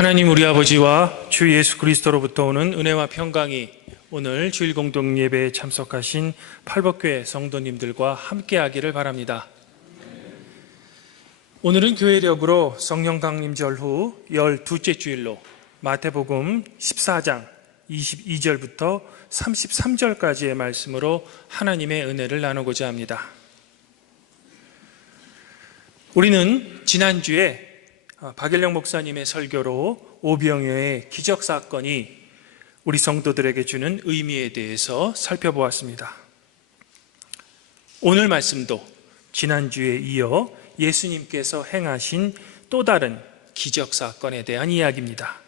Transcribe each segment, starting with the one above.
하나님 우리 아버지와 주 예수 그리스도로부터 오는 은혜와 평강이 오늘 주일 공동 예배에 참석하신 팔복교회 성도님들과 함께하기를 바랍니다. 오늘은 교회력으로 성령 강림절 후 12째 주일로 마태복음 14장 22절부터 33절까지의 말씀으로 하나님의 은혜를 나누고자 합니다. 우리는 지난주에 박일영 목사님의 설교로 오병이어의 기적사건이 우리 성도들에게 주는 의미에 대해서 살펴보았습니다. 오늘 말씀도 지난주에 이어 예수님께서 행하신 또 다른 기적사건에 대한 이야기입니다.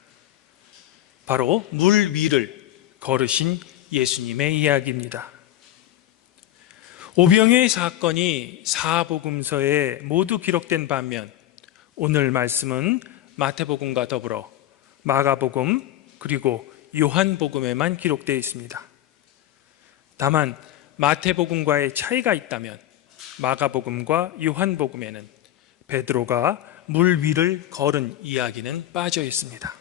바로 물 위를 걸으신 예수님의 이야기입니다. 오병이어의 사건이 사복음서에 모두 기록된 반면 오늘 말씀은 마태복음과 더불어 마가복음 그리고 요한복음에만 기록되어 있습니다. 다만 마태복음과의 차이가 있다면 마가복음과 요한복음에는 베드로가 물 위를 걸은 이야기는 빠져 있습니다.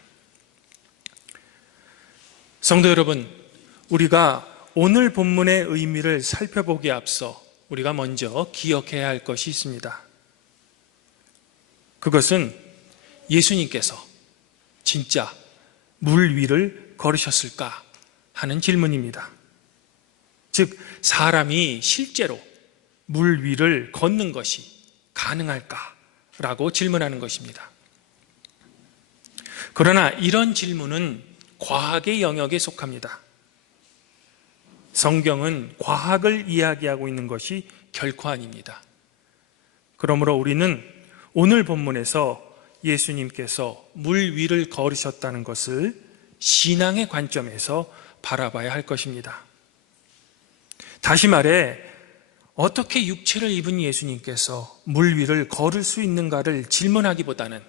성도 여러분, 우리가 오늘 본문의 의미를 살펴보기에 앞서 우리가 먼저 기억해야 할 것이 있습니다. 그것은 예수님께서 진짜 물 위를 걸으셨을까 하는 질문입니다. 즉, 사람이 실제로 물 위를 걷는 것이 가능할까라고 질문하는 것입니다. 그러나 이런 질문은 과학의 영역에 속합니다. 성경은 과학을 이야기하고 있는 것이 결코 아닙니다. 그러므로 우리는 오늘 본문에서 예수님께서 물 위를 걸으셨다는 것을 신앙의 관점에서 바라봐야 할 것입니다. 다시 말해, 어떻게 육체를 입은 예수님께서 물 위를 걸을 수 있는가를 질문하기보다는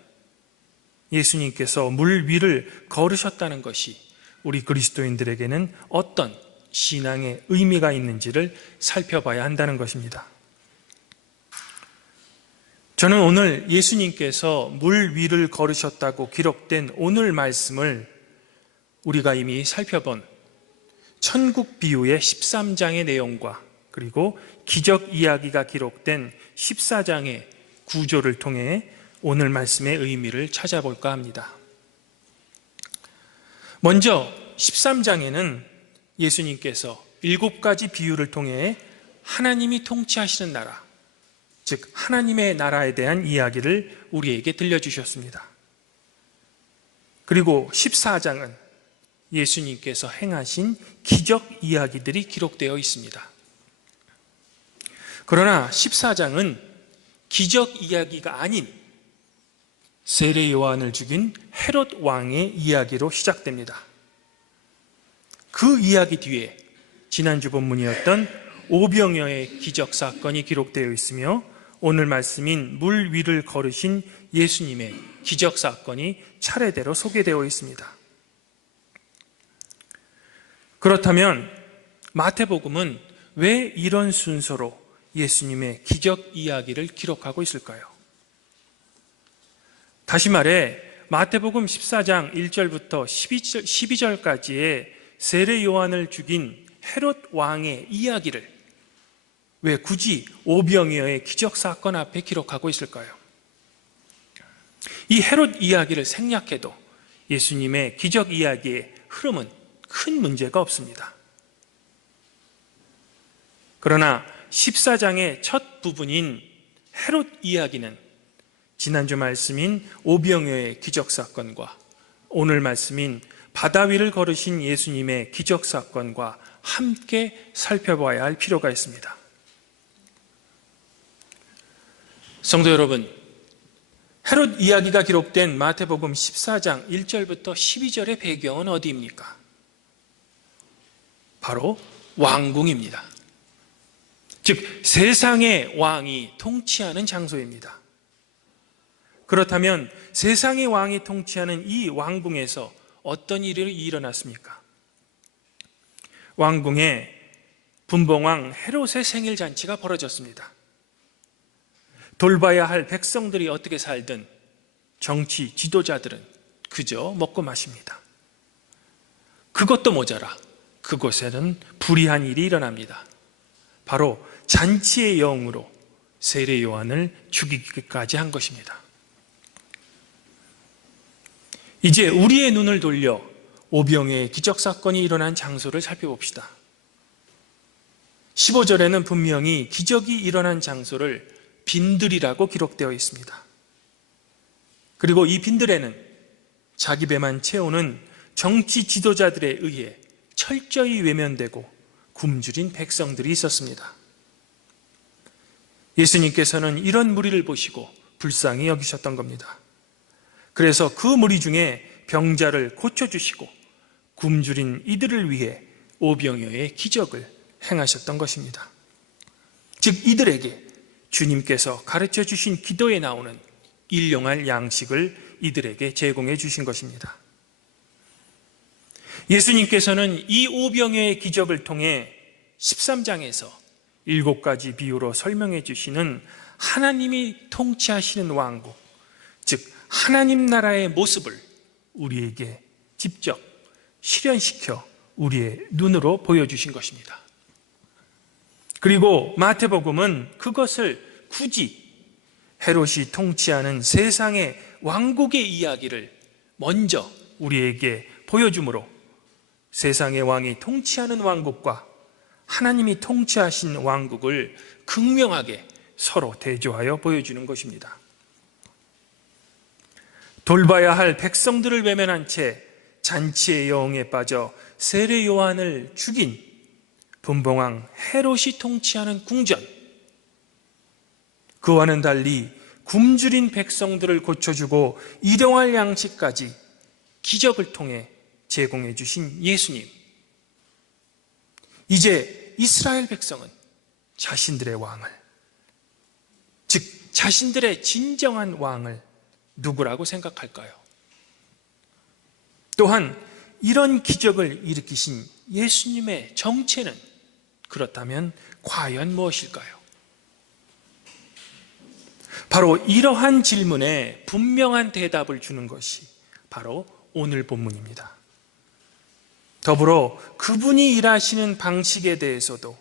예수님께서 물 위를 걸으셨다는 것이 우리 그리스도인들에게는 어떤 신앙의 의미가 있는지를 살펴봐야 한다는 것입니다. 저는 오늘 예수님께서 물 위를 걸으셨다고 기록된 오늘 말씀을 우리가 이미 살펴본 천국 비유의 13장의 내용과 그리고 기적 이야기가 기록된 14장의 구조를 통해 오늘 말씀의 의미를 찾아볼까 합니다. 먼저 13장에는 예수님께서 7가지 비유를 통해 하나님이 통치하시는 나라, 즉 하나님의 나라에 대한 이야기를 우리에게 들려주셨습니다. 그리고 14장은 예수님께서 행하신 기적 이야기들이 기록되어 있습니다. 그러나 14장은 기적 이야기가 아닌 세례 요한을 죽인 헤롯 왕의 이야기로 시작됩니다. 그 이야기 뒤에 지난주 본문이었던 오병이어의 기적 사건이 기록되어 있으며 오늘 말씀인 물 위를 걸으신 예수님의 기적 사건이 차례대로 소개되어 있습니다. 그렇다면 마태복음은 왜 이런 순서로 예수님의 기적 이야기를 기록하고 있을까요? 다시 말해 마태복음 14장 1절부터 12절까지의 세례 요한을 죽인 헤롯 왕의 이야기를 왜 굳이 오병이어의 기적 사건 앞에 기록하고 있을까요? 이 헤롯 이야기를 생략해도 예수님의 기적 이야기의 흐름은 큰 문제가 없습니다. 그러나 14장의 첫 부분인 헤롯 이야기는 지난주 말씀인 오병이어의 기적 사건과 오늘 말씀인 바다 위를 걸으신 예수님의 기적 사건과 함께 살펴봐야 할 필요가 있습니다. 성도 여러분, 헤롯 이야기가 기록된 마태복음 14장 1절부터 12절의 배경은 어디입니까? 바로 왕궁입니다. 즉 세상의 왕이 통치하는 장소입니다. 그렇다면 세상의 왕이 통치하는 이 왕궁에서 어떤 일이 일어났습니까? 왕궁에 분봉왕 헤롯의 생일 잔치가 벌어졌습니다. 돌봐야 할 백성들이 어떻게 살든 정치 지도자들은 그저 먹고 마십니다. 그것도 모자라 그곳에는 불의한 일이 일어납니다. 바로 잔치의 영으로 세례 요한을 죽이기까지 한 것입니다. 이제 우리의 눈을 돌려 오병이어의 기적사건이 일어난 장소를 살펴봅시다. 15절에는 분명히 기적이 일어난 장소를 빈들이라고 기록되어 있습니다. 그리고 이 빈들에는 자기 배만 채우는 정치 지도자들에 의해 철저히 외면되고 굶주린 백성들이 있었습니다. 예수님께서는 이런 무리를 보시고 불쌍히 여기셨던 겁니다. 그래서 그 무리 중에 병자를 고쳐주시고 굶주린 이들을 위해 오병이어의 기적을 행하셨던 것입니다. 즉 이들에게 주님께서 가르쳐 주신 기도에 나오는 일용할 양식을 이들에게 제공해 주신 것입니다. 예수님께서는 이 오병이어의 기적을 통해 13장에서 7가지 비유로 설명해 주시는 하나님이 통치하시는 왕국, 즉 하나님 나라의 모습을 우리에게 직접 실현시켜 우리의 눈으로 보여주신 것입니다. 그리고 마태복음은 그것을 굳이 헤롯이 통치하는 세상의 왕국의 이야기를 먼저 우리에게 보여주므로 세상의 왕이 통치하는 왕국과 하나님이 통치하신 왕국을 극명하게 서로 대조하여 보여주는 것입니다. 돌봐야 할 백성들을 외면한 채 잔치의 여흥에 빠져 세례 요한을 죽인 분봉왕 헤롯이 통치하는 궁전, 그와는 달리 굶주린 백성들을 고쳐주고 일용할 양식까지 기적을 통해 제공해 주신 예수님. 이제 이스라엘 백성은 자신들의 왕을, 즉 자신들의 진정한 왕을 누구라고 생각할까요? 또한 이런 기적을 일으키신 예수님의 정체는 그렇다면 과연 무엇일까요? 바로 이러한 질문에 분명한 대답을 주는 것이 바로 오늘 본문입니다. 더불어 그분이 일하시는 방식에 대해서도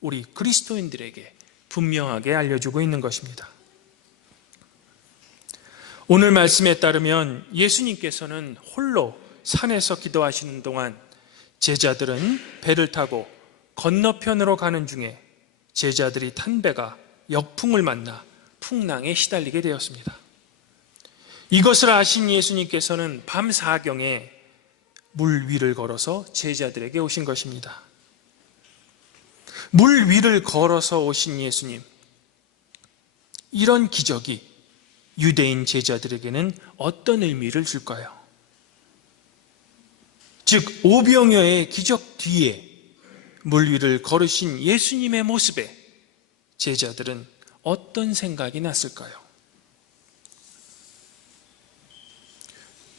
우리 그리스도인들에게 분명하게 알려주고 있는 것입니다. 오늘 말씀에 따르면 예수님께서는 홀로 산에서 기도하시는 동안 제자들은 배를 타고 건너편으로 가는 중에 제자들이 탄 배가 역풍을 만나 풍랑에 시달리게 되었습니다. 이것을 아신 예수님께서는 밤 사경에 물 위를 걸어서 제자들에게 오신 것입니다. 물 위를 걸어서 오신 예수님, 이런 기적이 유대인 제자들에게는 어떤 의미를 줄까요? 즉 오병이어의 기적 뒤에 물 위를 걸으신 예수님의 모습에 제자들은 어떤 생각이 났을까요?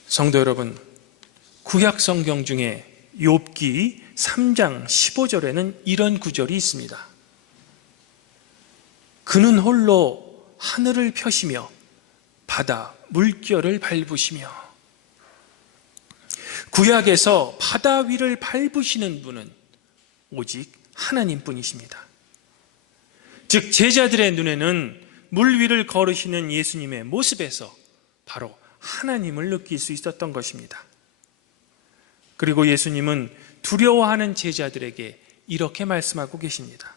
성도 여러분, 구약 성경 중에 욥기 3장 15절에는 이런 구절이 있습니다. 그는 홀로 하늘을 펴시며 바다 물결을 밟으시며. 구약에서 바다 위를 밟으시는 분은 오직 하나님뿐이십니다. 즉 제자들의 눈에는 물 위를 걸으시는 예수님의 모습에서 바로 하나님을 느낄 수 있었던 것입니다. 그리고 예수님은 두려워하는 제자들에게 이렇게 말씀하고 계십니다.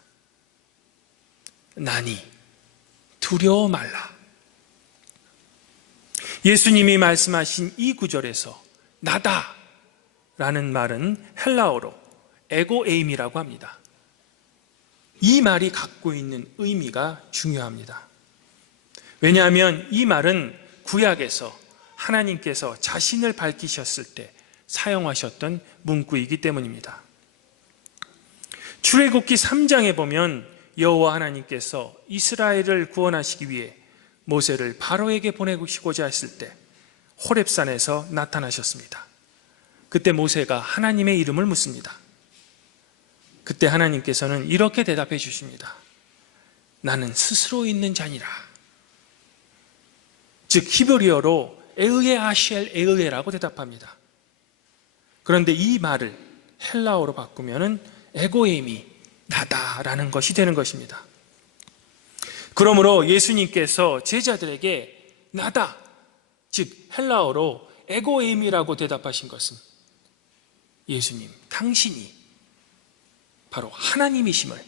나니 두려워 말라. 예수님이 말씀하신 이 구절에서 나다 라는 말은 헬라어로 에고에임이라고 합니다. 이 말이 갖고 있는 의미가 중요합니다. 왜냐하면 이 말은 구약에서 하나님께서 자신을 밝히셨을 때 사용하셨던 문구이기 때문입니다. 출애굽기 3장에 보면 여호와 하나님께서 이스라엘을 구원하시기 위해 모세를 바로에게 보내시고자 했을 때 호렙산에서 나타나셨습니다. 그때 모세가 하나님의 이름을 묻습니다. 그때 하나님께서는 이렇게 대답해 주십니다. 나는 스스로 있는 자니라. 즉 히브리어로 에으에 아시엘 에으에라고 대답합니다. 그런데 이 말을 헬라어로 바꾸면은 에고에미, 나다라는 것이 되는 것입니다. 그러므로 예수님께서 제자들에게 나다, 즉 헬라어로 에고에미라고 대답하신 것은 예수님, 당신이 바로 하나님이심을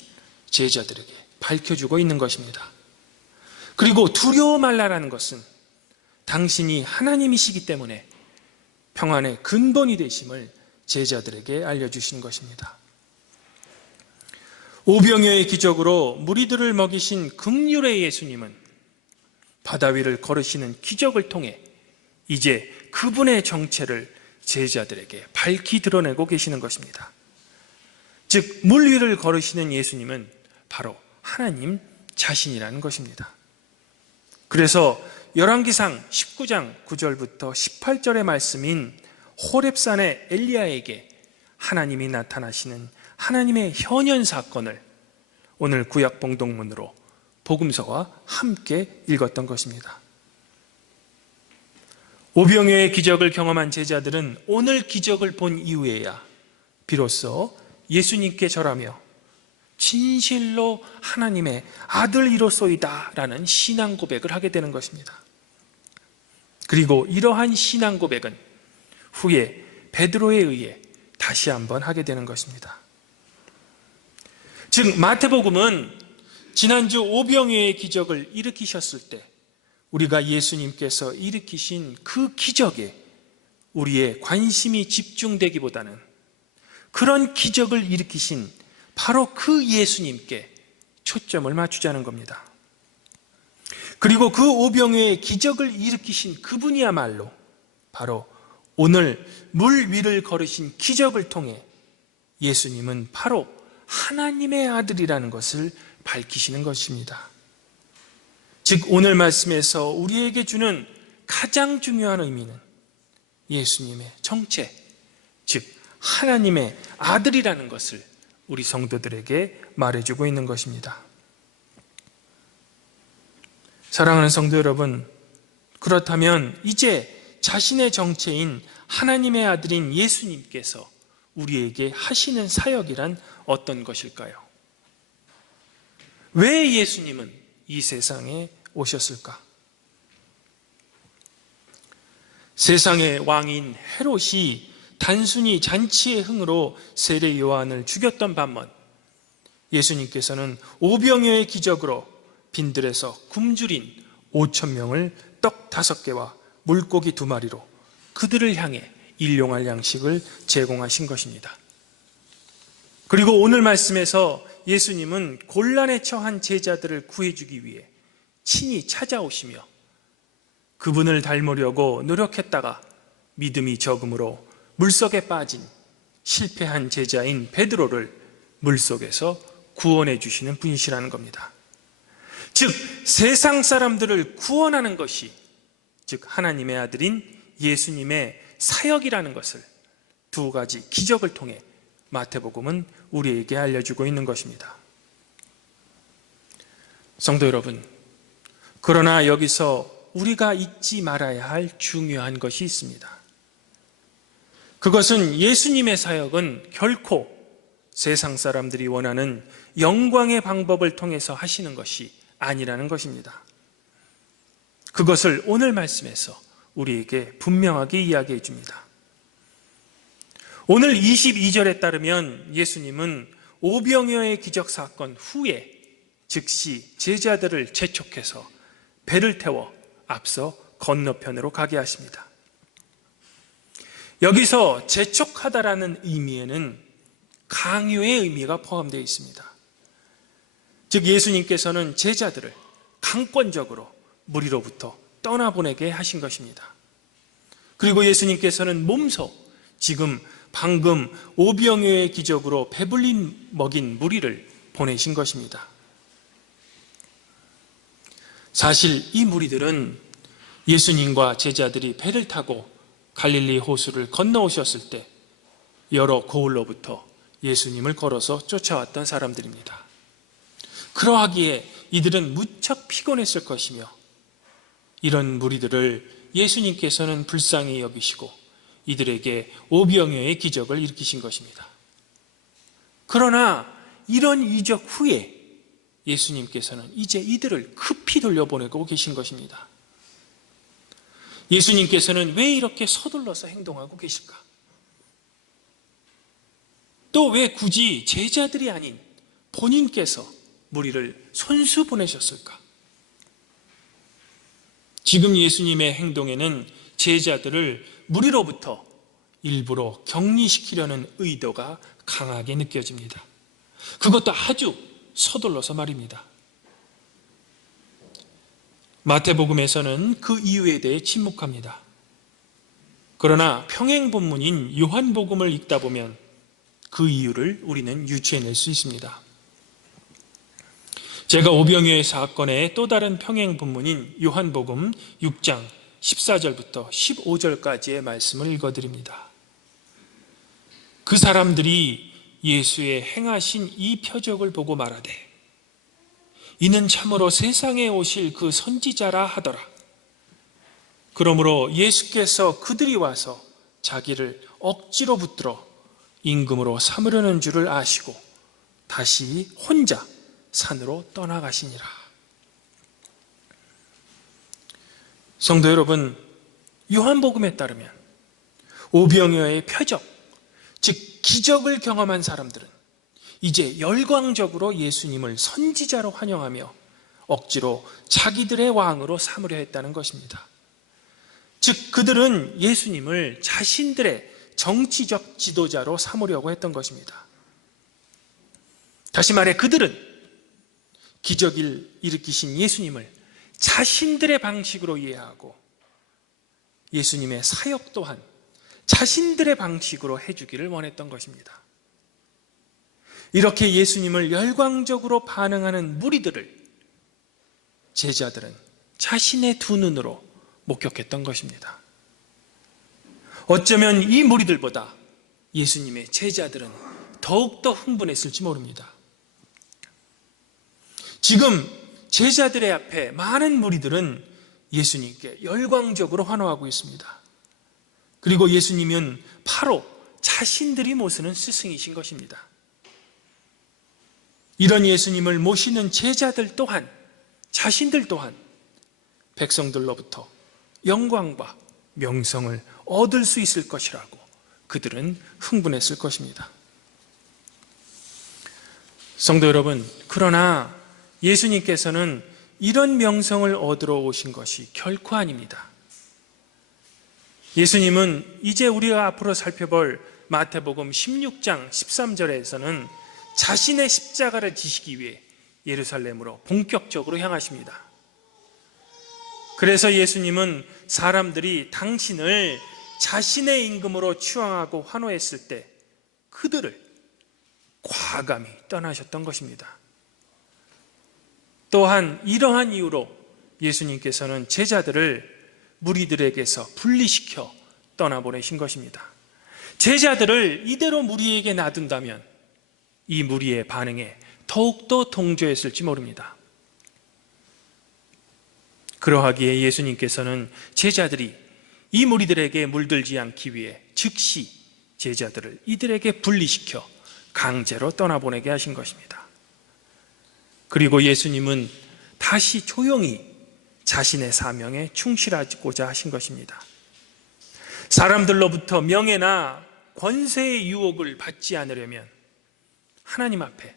제자들에게 밝혀주고 있는 것입니다. 그리고 두려워 말라라는 것은 당신이 하나님이시기 때문에 평안의 근본이 되심을 제자들에게 알려주신 것입니다. 오병이어의 기적으로 무리들을 먹이신 긍휼의 예수님은 바다 위를 걸으시는 기적을 통해 이제 그분의 정체를 제자들에게 밝히 드러내고 계시는 것입니다. 즉, 물 위를 걸으시는 예수님은 바로 하나님 자신이라는 것입니다. 그래서 열왕기상 19장 9절부터 18절의 말씀인 호렙산의 엘리야에게 하나님이 나타나시는 하나님의 현현 사건을 오늘 구약 봉독문으로 복음서와 함께 읽었던 것입니다. 오병이어의 기적을 경험한 제자들은 오늘 기적을 본 이후에야 비로소 예수님께 절하며 진실로 하나님의 아들이로소이다 라는 신앙 고백을 하게 되는 것입니다. 그리고 이러한 신앙 고백은 후에 베드로에 의해 다시 한번 하게 되는 것입니다. 즉, 마태복음은 지난주 오병이어의 기적을 일으키셨을 때 우리가 예수님께서 일으키신 그 기적에 우리의 관심이 집중되기보다는 그런 기적을 일으키신 바로 그 예수님께 초점을 맞추자는 겁니다. 그리고 그 오병이어의 기적을 일으키신 그분이야말로 바로 오늘 물 위를 걸으신 기적을 통해 예수님은 바로 하나님의 아들이라는 것을 밝히시는 것입니다. 즉, 오늘 말씀에서 우리에게 주는 가장 중요한 의미는 예수님의 정체, 즉 하나님의 아들이라는 것을 우리 성도들에게 말해주고 있는 것입니다. 사랑하는 성도 여러분, 그렇다면 이제 자신의 정체인 하나님의 아들인 예수님께서 우리에게 하시는 사역이란 어떤 것일까요? 왜 예수님은 이 세상에 오셨을까? 세상의 왕인 헤롯이 단순히 잔치의 흥으로 세례 요한을 죽였던 반면 예수님께서는 오병이어의 기적으로 빈들에서 굶주린 5,000명을 떡 5개와 물고기 2마리로 그들을 향해 일용할 양식을 제공하신 것입니다. 그리고 오늘 말씀에서 예수님은 곤란에 처한 제자들을 구해주기 위해 친히 찾아오시며 그분을 닮으려고 노력했다가 믿음이 적음으로 물속에 빠진 실패한 제자인 베드로를 물속에서 구원해 주시는 분이시라는 겁니다. 즉, 세상 사람들을 구원하는 것이 즉 하나님의 아들인 예수님의 사역이라는 것을 두 가지 기적을 통해 마태복음은 우리에게 알려주고 있는 것입니다. 성도 여러분, 그러나 여기서 우리가 잊지 말아야 할 중요한 것이 있습니다. 그것은 예수님의 사역은 결코 세상 사람들이 원하는 영광의 방법을 통해서 하시는 것이 아니라는 것입니다. 그것을 오늘 말씀에서 우리에게 분명하게 이야기해 줍니다. 오늘 22절에 따르면 예수님은 오병이어의 기적 사건 후에 즉시 제자들을 재촉해서 배를 태워 앞서 건너편으로 가게 하십니다. 여기서 재촉하다라는 의미에는 강요의 의미가 포함되어 있습니다. 즉 예수님께서는 제자들을 강권적으로 무리로부터 떠나보내게 하신 것입니다. 그리고 예수님께서는 몸소 지금 방금 오병이어의 기적으로 배불리 먹인 무리를 보내신 것입니다. 사실 이 무리들은 예수님과 제자들이 배를 타고 갈릴리 호수를 건너오셨을 때 여러 고을로부터 예수님을 걸어서 쫓아왔던 사람들입니다. 그러하기에 이들은 무척 피곤했을 것이며 이런 무리들을 예수님께서는 불쌍히 여기시고 이들에게 오병이어의 기적을 일으키신 것입니다. 그러나 이런 이적 후에 예수님께서는 이제 이들을 급히 돌려보내고 계신 것입니다. 예수님께서는 왜 이렇게 서둘러서 행동하고 계실까? 또 왜 굳이 제자들이 아닌 본인께서 무리를 손수 보내셨을까? 지금 예수님의 행동에는 제자들을 무리로부터 일부러 격리시키려는 의도가 강하게 느껴집니다. 그것도 아주 서둘러서 말입니다. 마태복음에서는 그 이유에 대해 침묵합니다. 그러나 평행 본문인 요한복음을 읽다 보면 그 이유를 우리는 유추해낼 수 있습니다. 제가 오병이어의 사건의 또 다른 평행 본문인 요한복음 6장 14절부터 15절까지의 말씀을 읽어드립니다. 그 사람들이 예수의 행하신 이 표적을 보고 말하되 이는 참으로 세상에 오실 그 선지자라 하더라. 그러므로 예수께서 그들이 와서 자기를 억지로 붙들어 임금으로 삼으려는 줄을 아시고 다시 혼자 산으로 떠나가시니라. 성도 여러분, 요한복음에 따르면 오병이어의 표적, 즉 기적을 경험한 사람들은 이제 열광적으로 예수님을 선지자로 환영하며 억지로 자기들의 왕으로 삼으려 했다는 것입니다. 즉 그들은 예수님을 자신들의 정치적 지도자로 삼으려고 했던 것입니다. 다시 말해 그들은 기적을 일으키신 예수님을 자신들의 방식으로 이해하고 예수님의 사역 또한 자신들의 방식으로 해주기를 원했던 것입니다. 이렇게 예수님을 열광적으로 반응하는 무리들을 제자들은 자신의 두 눈으로 목격했던 것입니다. 어쩌면 이 무리들보다 예수님의 제자들은 더욱더 흥분했을지 모릅니다. 지금 제자들의 앞에 많은 무리들은 예수님께 열광적으로 환호하고 있습니다. 그리고 예수님은 바로 자신들이 모시는 스승이신 것입니다. 이런 예수님을 모시는 제자들 또한, 자신들 또한 백성들로부터 영광과 명성을 얻을 수 있을 것이라고 그들은 흥분했을 것입니다. 성도 여러분, 그러나 예수님께서는 이런 명성을 얻으러 오신 것이 결코 아닙니다. 예수님은 이제 우리가 앞으로 살펴볼 마태복음 16장 13절에서는 자신의 십자가를 지시기 위해 예루살렘으로 본격적으로 향하십니다. 그래서 예수님은 사람들이 당신을 자신의 임금으로 추앙하고 환호했을 때 그들을 과감히 떠나셨던 것입니다. 또한 이러한 이유로 예수님께서는 제자들을 무리들에게서 분리시켜 떠나보내신 것입니다. 제자들을 이대로 무리에게 놔둔다면 이 무리의 반응에 더욱더 동조했을지 모릅니다. 그러하기에 예수님께서는 제자들이 이 무리들에게 물들지 않기 위해 즉시 제자들을 이들에게 분리시켜 강제로 떠나보내게 하신 것입니다. 그리고 예수님은 다시 조용히 자신의 사명에 충실하고자 하신 것입니다. 사람들로부터 명예나 권세의 유혹을 받지 않으려면 하나님 앞에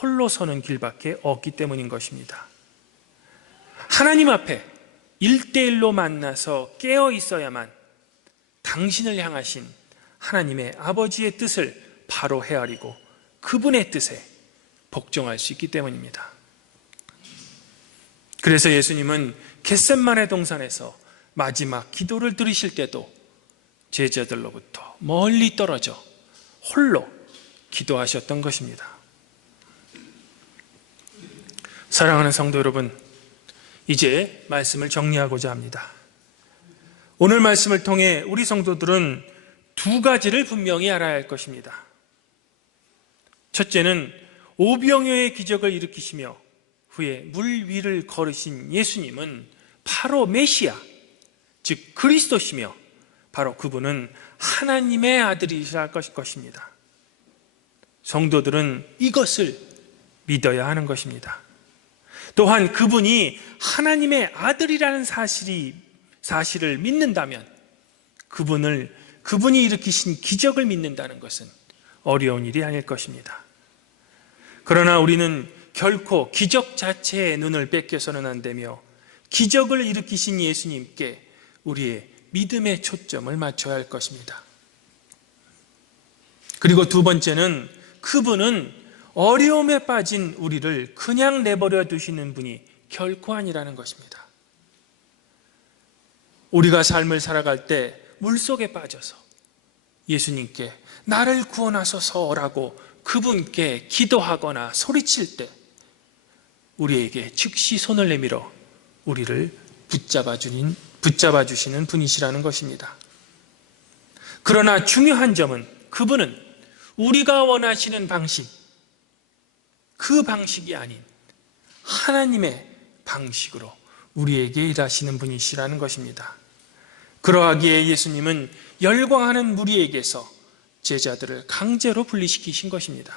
홀로 서는 길밖에 없기 때문인 것입니다. 하나님 앞에 1대1로 만나서 깨어 있어야만 당신을 향하신 하나님의 아버지의 뜻을 바로 헤아리고 그분의 뜻에 복종할 수 있기 때문입니다. 그래서 예수님은 겟셋마네 동산에서 마지막 기도를 드리실 때도 제자들로부터 멀리 떨어져 홀로 기도하셨던 것입니다. 사랑하는 성도 여러분, 이제 말씀을 정리하고자 합니다. 오늘 말씀을 통해 우리 성도들은 두 가지를 분명히 알아야 할 것입니다. 첫째는 오병이어의 기적을 일으키시며 후에 물 위를 걸으신 예수님은 바로 메시아, 즉 그리스도시며 바로 그분은 하나님의 아들이시라 할 것입니다. 성도들은 이것을 믿어야 하는 것입니다. 또한 그분이 하나님의 아들이라는 사실을 믿는다면 그분이 일으키신 기적을 믿는다는 것은 어려운 일이 아닐 것입니다. 그러나 우리는 결코 기적 자체에 눈을 뺏겨서는 안 되며 기적을 일으키신 예수님께 우리의 믿음의 초점을 맞춰야 할 것입니다. 그리고 두 번째는 그분은 어려움에 빠진 우리를 그냥 내버려 두시는 분이 결코 아니라는 것입니다. 우리가 삶을 살아갈 때 물속에 빠져서 예수님께 나를 구원하소서라고 그분께 기도하거나 소리칠 때 우리에게 즉시 손을 내밀어 우리를 붙잡아 주시는 분이시라는 것입니다. 그러나 중요한 점은 그분은 우리가 원하시는 방식, 그 방식이 아닌 하나님의 방식으로 우리에게 일하시는 분이시라는 것입니다. 그러하기에 예수님은 열광하는 무리에게서 제자들을 강제로 분리시키신 것입니다.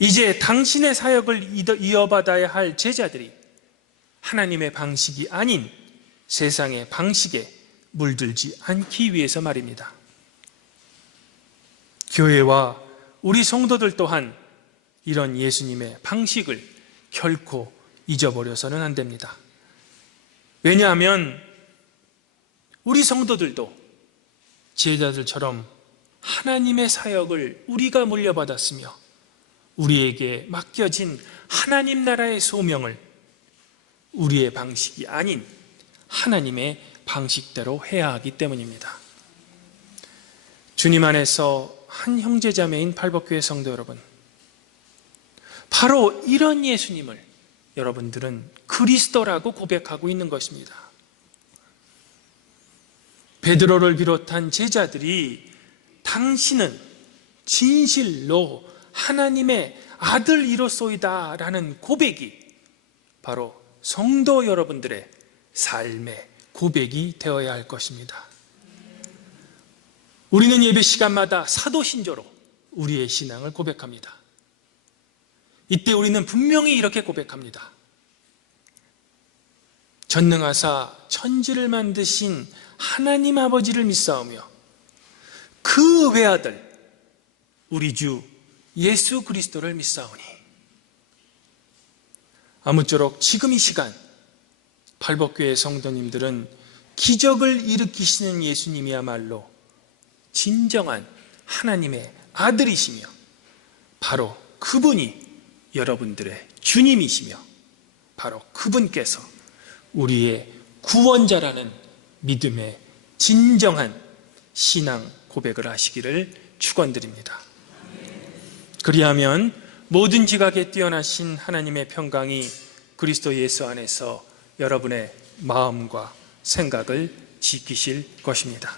이제 당신의 사역을 이어받아야 할 제자들이 하나님의 방식이 아닌 세상의 방식에 물들지 않기 위해서 말입니다. 교회와 우리 성도들 또한 이런 예수님의 방식을 결코 잊어버려서는 안 됩니다. 왜냐하면 우리 성도들도 제자들처럼 하나님의 사역을 우리가 물려받았으며 우리에게 맡겨진 하나님 나라의 소명을 우리의 방식이 아닌 하나님의 방식대로 해야 하기 때문입니다. 주님 안에서 한 형제자매인 팔복교회 성도 여러분, 바로 이런 예수님을 여러분들은 그리스도라고 고백하고 있는 것입니다. 베드로를 비롯한 제자들이 당신은 진실로 하나님의 아들이로소이다 라는 고백이 바로 성도 여러분들의 삶의 고백이 되어야 할 것입니다. 우리는 예배 시간마다 사도신조로 우리의 신앙을 고백합니다. 이때 우리는 분명히 이렇게 고백합니다. 전능하사 천지를 만드신 하나님 아버지를 믿사오며 그 외아들 우리 주 예수 그리스도를 믿사오니. 아무쪼록 지금 이 시간 팔복교회 성도님들은 기적을 일으키시는 예수님이야말로 진정한 하나님의 아들이시며 바로 그분이 여러분들의 주님이시며 바로 그분께서 우리의 구원자라는 믿음의 진정한 신앙 고백을 하시기를 축원드립니다. 그리하면 모든 지각에 뛰어나신 하나님의 평강이 그리스도 예수 안에서 여러분의 마음과 생각을 지키실 것입니다.